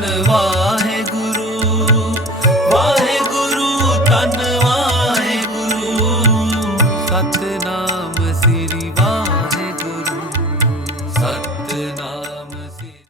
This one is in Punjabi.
ਧੰਨ ਵਾਹਿਗੁਰੂ ਵਾਹਿਗੁਰੂ ਧੰਨ ਵਾਹਿਗੁਰੂ। ਸਤਨਾਮ